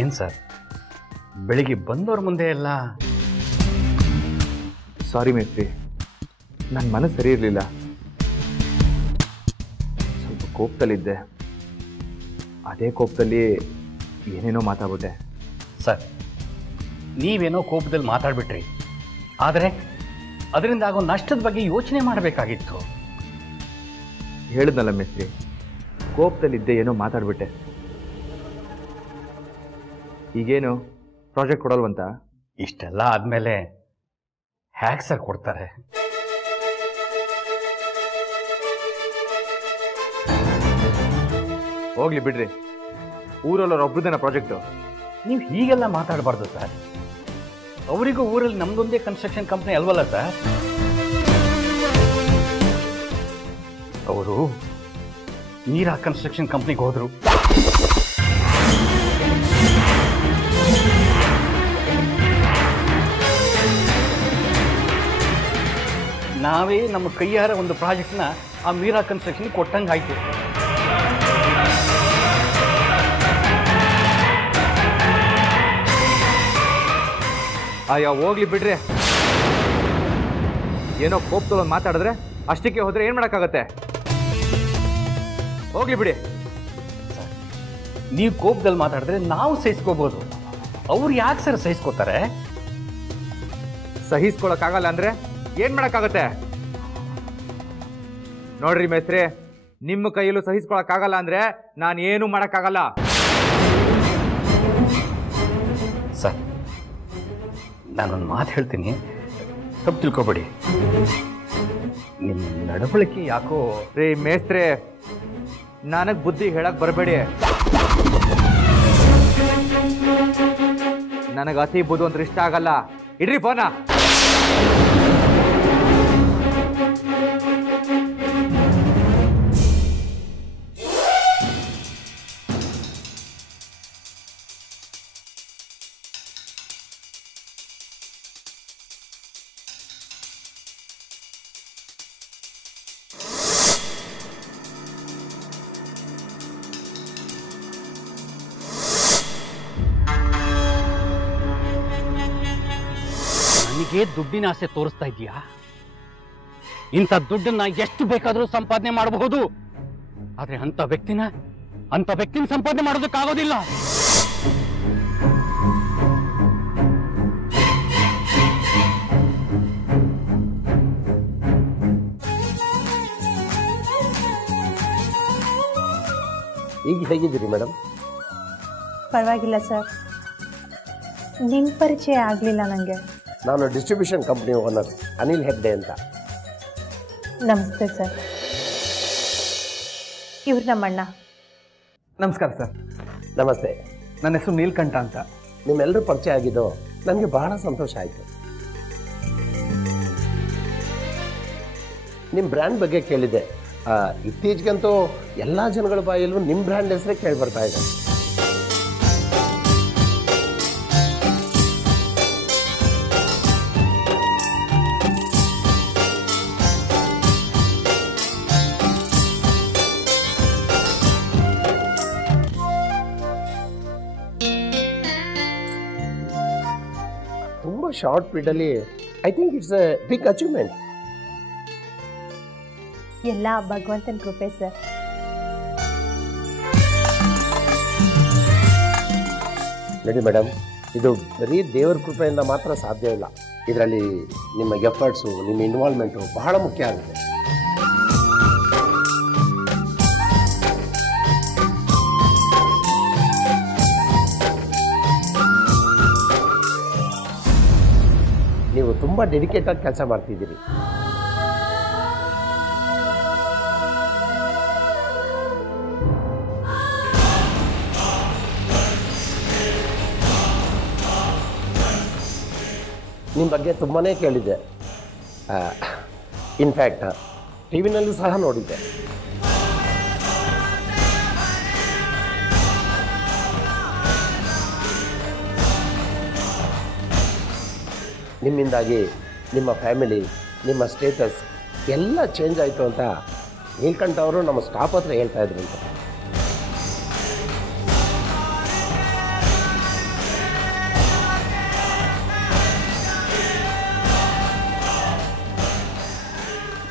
ಏನು ಸರ್, ಬೆಳಿಗ್ಗೆ ಬಂದವ್ರ ಮುಂದೆ ಎಲ್ಲ? ಸಾರಿ ಮೇಸ್ತ್ರಿ, ನನ್ನ ಮನಸ್ಸು ಸರಿ ಇರಲಿಲ್ಲ, ಸ್ವಲ್ಪ ಕೋಪದಲ್ಲಿದ್ದೆ. ಅದೇ ಕೋಪದಲ್ಲಿ ಏನೇನೋ ಮಾತಾಡ್ಬಿಟ್ಟೆ. ಸರ್, ನೀವೇನೋ ಕೋಪದಲ್ಲಿ ಮಾತಾಡ್ಬಿಟ್ರಿ, ಆದರೆ ಅದರಿಂದ ಆಗೋ ನಷ್ಟದ ಬಗ್ಗೆ ಯೋಚನೆ ಮಾಡಬೇಕಾಗಿತ್ತು. ಹೇಳಿದ್ನಲ್ಲ ಮೇಸ್ತ್ರಿ, ಕೋಪದಲ್ಲಿದ್ದೆ, ಏನೋ ಮಾತಾಡ್ಬಿಟ್ಟೆ. ಈಗೇನು ಪ್ರಾಜೆಕ್ಟ್ ಕೊಡಲ್ವಂತ? ಇಷ್ಟೆಲ್ಲ ಆದಮೇಲೆ ಹ್ಯಾಕ್ ಸರ್ ಕೊಡ್ತಾರೆ? ಹೋಗ್ಲಿ ಬಿಡ್ರಿ, ಊರಲ್ಲೊಬ್ಬರದೇನ ಪ್ರಾಜೆಕ್ಟು? ನೀವು ಹೀಗೆಲ್ಲ ಮಾತಾಡಬಾರ್ದು ಸರ್. ಅವರಿಗೂ ಊರಲ್ಲಿ ನಮ್ದೊಂದೇ ಕನ್ಸ್ಟ್ರಕ್ಷನ್ ಕಂಪ್ನಿ ಅಲ್ವಲ್ಲ ಸರ್? ಅವರು ನೀರಾ ಕನ್ಸ್ಟ್ರಕ್ಷನ್ ಕಂಪ್ನಿಗೆ ಹೋದ್ರು. ನಾವೇ ನಮ್ಮ ಕೈಯಾರ ಒಂದು ಪ್ರಾಜೆಕ್ಟ್ನ ಆ ಮೀರಾ ಕನ್ಸ್ಟ್ರಕ್ಷನ್ ಕೊಟ್ಟಂಗಾಯ್ತು. ಹೋಗ್ಲಿ ಬಿಡ್ರಿ, ಏನೋ ಕೋಪದಲ್ಲಿ ಮಾತಾಡಿದ್ರೆ ಅಷ್ಟಕ್ಕೆ ಹೋದ್ರೆ ಏನ್ ಮಾಡಕ್ಕಾಗತ್ತೆ? ಹೋಗ್ಲಿ ಬಿಡಿ. ನೀವು ಕೋಪದಲ್ಲಿ ಮಾತಾಡಿದ್ರೆ ನಾವು ಸಹಿಸ್ಕೋಬಹುದು, ಅವ್ರು ಯಾಕೆ ಸರ್ ಸಹಿಸ್ಕೋತಾರೆ? ಸಹಿಸ್ಕೊಳಕ್ಕಾಗಲ್ಲ ಅಂದ್ರೆ ಏನ್ ಮಾಡಕ್ಕಾಗತ್ತೆ? ನೋಡ್ರಿ ಮೇಸ್ತ್ರಿ, ನಿಮ್ಮ ಕೈಯಲ್ಲೂ ಸಹಿಸ್ಕೊಳಕ್ಕಾಗಲ್ಲ ಅಂದ್ರೆ ನಾನು ಏನು ಮಾಡಕ್ಕಾಗಲ್ಲ. ಸರ್, ನಾನೊಂದು ಮಾತು ಹೇಳ್ತೀನಿ, ತಪ್ಪು ತಿಳ್ಕೊಬೇಡಿ. ನಿಮ್ಮ ನಡವಳಿಕೆ ಯಾಕೋ... ರೀ ಮೇಸ್ತ್ರಿ, ನನಗ್ ಬುದ್ಧಿ ಹೇಳಕ್ ಬರಬೇಡಿ. ನನಗೆ ಅತಿ ಬುದ್ಧು ಅಂದ್ರೆ ಇಷ್ಟ ಆಗಲ್ಲ. ಇಡ್ರಿ ಫೋನ. ನನಗೆ ದುಡ್ಡಿನ ಆಸೆ ತೋರಿಸ್ತಾ ಇದೀಯಾ? ಇಂಥ ದುಡ್ಡನ್ನ ಎಷ್ಟು ಬೇಕಾದರೂ ಸಂಪಾದನೆ ಮಾಡಬಹುದು, ಆದ್ರೆ ಅಂತ ವ್ಯಕ್ತಿನ ಸಂಪಾದನೆ ಮಾಡೋದಕ್ಕಾಗೋದಿಲ್ಲ. ಈಗ ಹೇಗಿದ್ದೀರಿ ಮೇಡಮ್? ಪರವಾಗಿಲ್ಲ ಸರ್, ನಿಮ್ಮ ಪರಿಚಯ ಆಗಲಿಲ್ಲ ನನಗೆ. ನಾನು distribution company owner Anil Hegde ಅಂತ. ನಮಸ್ತೆ ಸರ್, ಇವ್ರು ನಮ್ಮಣ್ಣ. ನಮಸ್ಕಾರ ಸರ್. ನಮಸ್ತೆ, ನನ್ನ ಹೆಸರು ನೀಲ್ಕಂಠ ಅಂತ. ನಿಮ್ಮೆಲ್ಲರೂ ಪರಿಚಯ ಆಗಿದ್ದು ನನಗೆ ಬಹಳ ಸಂತೋಷ ಆಯಿತು. ನಿಮ್ಮ ಬ್ರ್ಯಾಂಡ್ ಬಗ್ಗೆ ಕೇಳಿದ್ದೆ. ಇತ್ತೀಚೆಗಂತೂ ಎಲ್ಲ ಜನಗಳ ಬಾಯಲ್ಲೂ ನಿಮ್ಮ ಬ್ರ್ಯಾಂಡ್ ಹೆಸರೇ ಕೇಳಿ ಬರ್ತಾ ಇದೆ. ತುಂಬ ಶಾರ್ಟ್ ಪೀರಿಯಡಲ್ಲಿ I think it's a big achievement. ಎಲ್ಲ ಭಗವಂತನ ಕೃಪೆ ಸರ್. ನೋಡಿ ಮೇಡಮ್, ಇದು ಬರೀ ದೇವರ ಕೃಪೆಯಿಂದ ಮಾತ್ರ ಸಾಧ್ಯ ಇಲ್ಲ. ಇದರಲ್ಲಿ ನಿಮ್ಮ ಎಫರ್ಟ್ಸು, ನಿಮ್ಮ ಇನ್ವಾಲ್ವ್ಮೆಂಟು ಬಹಳ ಮುಖ್ಯ ಆಗುತ್ತೆ. ನೀವು ತುಂಬ ಡೆಡಿಕೇಟಾಗಿ ಕೆಲಸ ಮಾಡ್ತಿದ್ದೀರಿ. ನಿಮ್ಮ ಬಗ್ಗೆ ತುಂಬಾ ಕೇಳಿದ್ದೆ. ಇನ್ಫ್ಯಾಕ್ಟ್ ಟಿ ವಿನಲ್ಲೂ ಸಹ ನೋಡಿದ್ದೆ. ನಿಮ್ಮಿಂದಾಗಿ ನಿಮ್ಮ ಫ್ಯಾಮಿಲಿ, ನಿಮ್ಮ ಸ್ಟೇಟಸ್ ಎಲ್ಲ ಚೇಂಜ್ ಆಯಿತು ಅಂತ ನೀಲ್ಕಂಠ ಅವರು ನಮ್ಮ ಸ್ಟಾಫ್ ಹತ್ರ ಹೇಳ್ತಾ ಇದ್ರು ಅಂತ.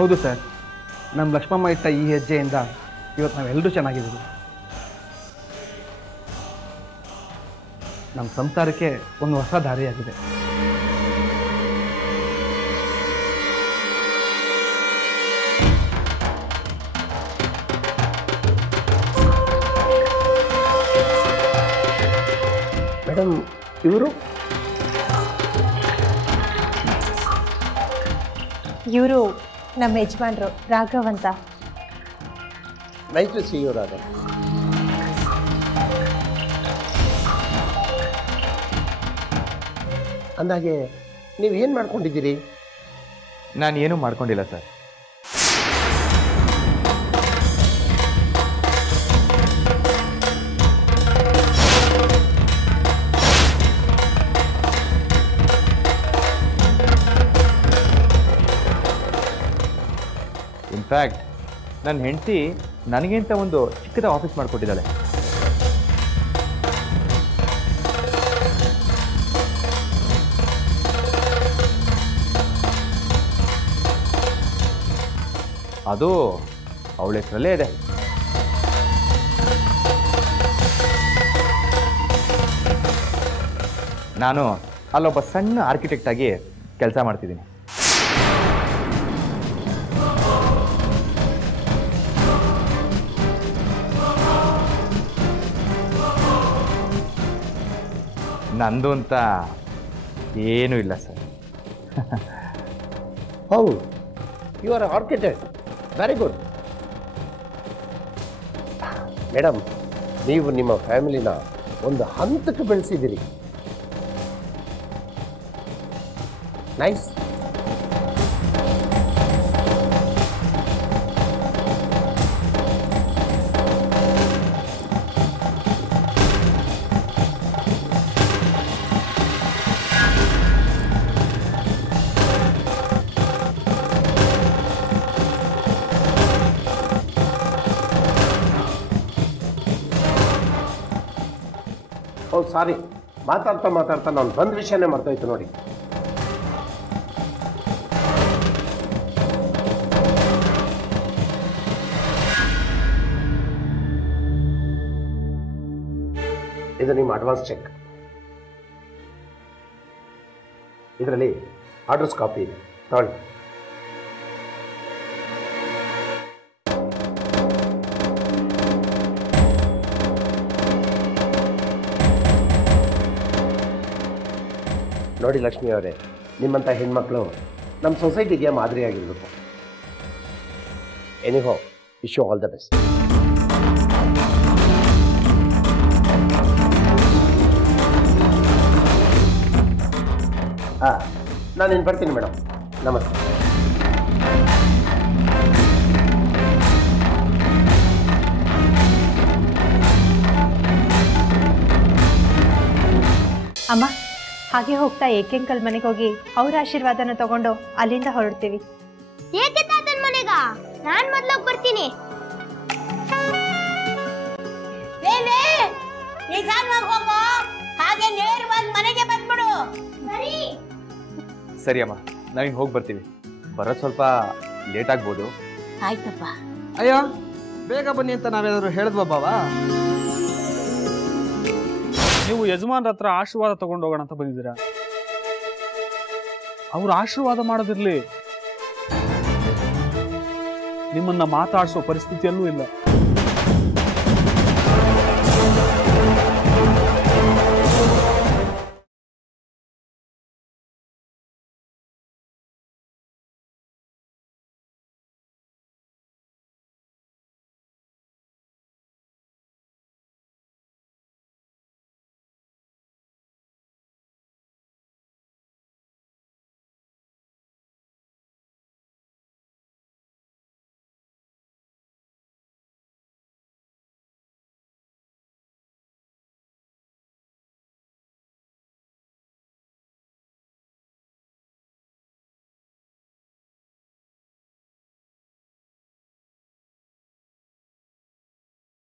ಹೌದು ಸರ್, ನಮ್ಮ ಲಕ್ಷ್ಮಮ್ಮ ಇಟ್ಟ ಈ ಹೆಜ್ಜೆಯಿಂದ ಇವತ್ತು ನಾವೆಲ್ಲರೂ ಚೆನ್ನಾಗಿದ್ದೀವಿ. ನಮ್ಮ ಸಂಸಾರಕ್ಕೆ ಒಂದು ಹೊಸ ದಾರಿಯಾಗಿದೆ. ಮೇಡಮ್, ಇವರು ನಮ್ಮ ಯಜಮಾನ್ರು ರಾಘವ್ ಅಂತ. Nice to see you Raghav. ಅಂದಾಗೆ ನೀವೇನು ಮಾಡ್ಕೊಂಡಿದ್ದೀರಿ? ನಾನು ಏನೂ ಮಾಡ್ಕೊಂಡಿಲ್ಲ ಸರ್. ಇನ್ಫ್ಯಾಕ್ಟ್ ನನ್ನ ಹೆಂಡತಿ ನನಗಿಂತ ಒಂದು ಚಿಕ್ಕದ ಆಫೀಸ್ ಮಾಡಿಕೊಟ್ಟಿದ್ದಾಳೆ. ಅದು ಅವಳ ಹೆಸರಲ್ಲೇ ಇದೆ. ನಾನು ಅಲ್ಲೊಬ್ಬ ಸಣ್ಣ ಆರ್ಕಿಟೆಕ್ಟ್ ಆಗಿ ಕೆಲಸ ಮಾಡ್ತಿದ್ದೀನಿ. ನಂದು ಅಂತ ಏನೂ ಇಲ್ಲ sir. How you are architect, very good. Madam, ನೀವು ನಿಮ್ಮ ಫ್ಯಾಮಿಲಿನ ಒಂದು ಹಂತಕ್ಕೆ ಬೆಳೆಸಿದ್ದೀರಿ. ನೈಸ್. ಹೌದು, ಸಾರಿ, ಮಾತಾಡ್ತಾ ನಾನು ಬಂದ ವಿಷಯನೇ ಮರ್ತೋಯ್ತು ನೋಡಿ. ಇದು ನಿಮ್ಮ ಅಡ್ವಾನ್ಸ್ ಚೆಕ್. ಇದರಲ್ಲಿ ಆರ್ಡರ್ಸ್ ಕಾಪಿ ಇದೆ, ತಗೊಳ್ಳಿ. ನೋಡಿ ಲಕ್ಷ್ಮಿ ಅವರೇ, ನಿಮ್ಮಂಥ ಹೆಣ್ಮಕ್ಳು ನಮ್ಮ ಸೊಸೈಟಿಗೆ ಮಾದರಿಯಾಗಿರ್ಬೇಕು. Anyhow, wish you all the best. ನಾನು ಇನ್ನು ಬರ್ತೀನಿ ಮೇಡಮ್. ನಮಸ್ತೆ. ಅಮ್ಮ, ಹಾಗೆ ಹೋಗ್ತಾ ಏಕೆಂಕಲ್ ಮನೆಗೆ ಹೋಗಿ ಅವ್ರ ಆಶೀರ್ವಾದನ ತಗೊಂಡು ಅಲ್ಲಿಂದ ಹೊರಡ್ತೀವಿ. ಏಕೆ ತಾತನ್ ಮನೆಗ? ನಾನ್ ಮೊದ್ಲೋಗಿ ಬರ್ತೀನಿ. ಹಾಗೆ ನೇರವಾಗಿ ಮನೆಗೆ ಬಂದ್ಬಿಡು. ಸರಿ ಸರಿ ಅಮ್ಮ, ನಾವಿನ್ ಹೋಗಿ ಬರ್ತೀವಿ. ಬರೋದು ಸ್ವಲ್ಪ ಲೇಟ್ ಆಗ್ಬೋದು. ಆಯ್ತಪ್ಪ. ಅಯ್ಯೋ, ಬೇಗ ಬನ್ನಿ ಅಂತ ನಾವೇನಾದ್ರು ಹೇಳಿದ್ವಾ ಬಾವಾ? ನೀವು ಯಜಮಾನ್ರ ಹತ್ರ ಆಶೀರ್ವಾದ ತಗೊಂಡು ಹೋಗೋಣ ಅಂತ ಬಂದಿದ್ದೀರಾ. ಅವ್ರು ಆಶೀರ್ವಾದ ಮಾಡೋದಿರ್ಲಿ, ನಿಮ್ಮನ್ನ ಮಾತಾಡಿಸೋ ಪರಿಸ್ಥಿತಿಯಲ್ಲೂ ಇಲ್ಲ.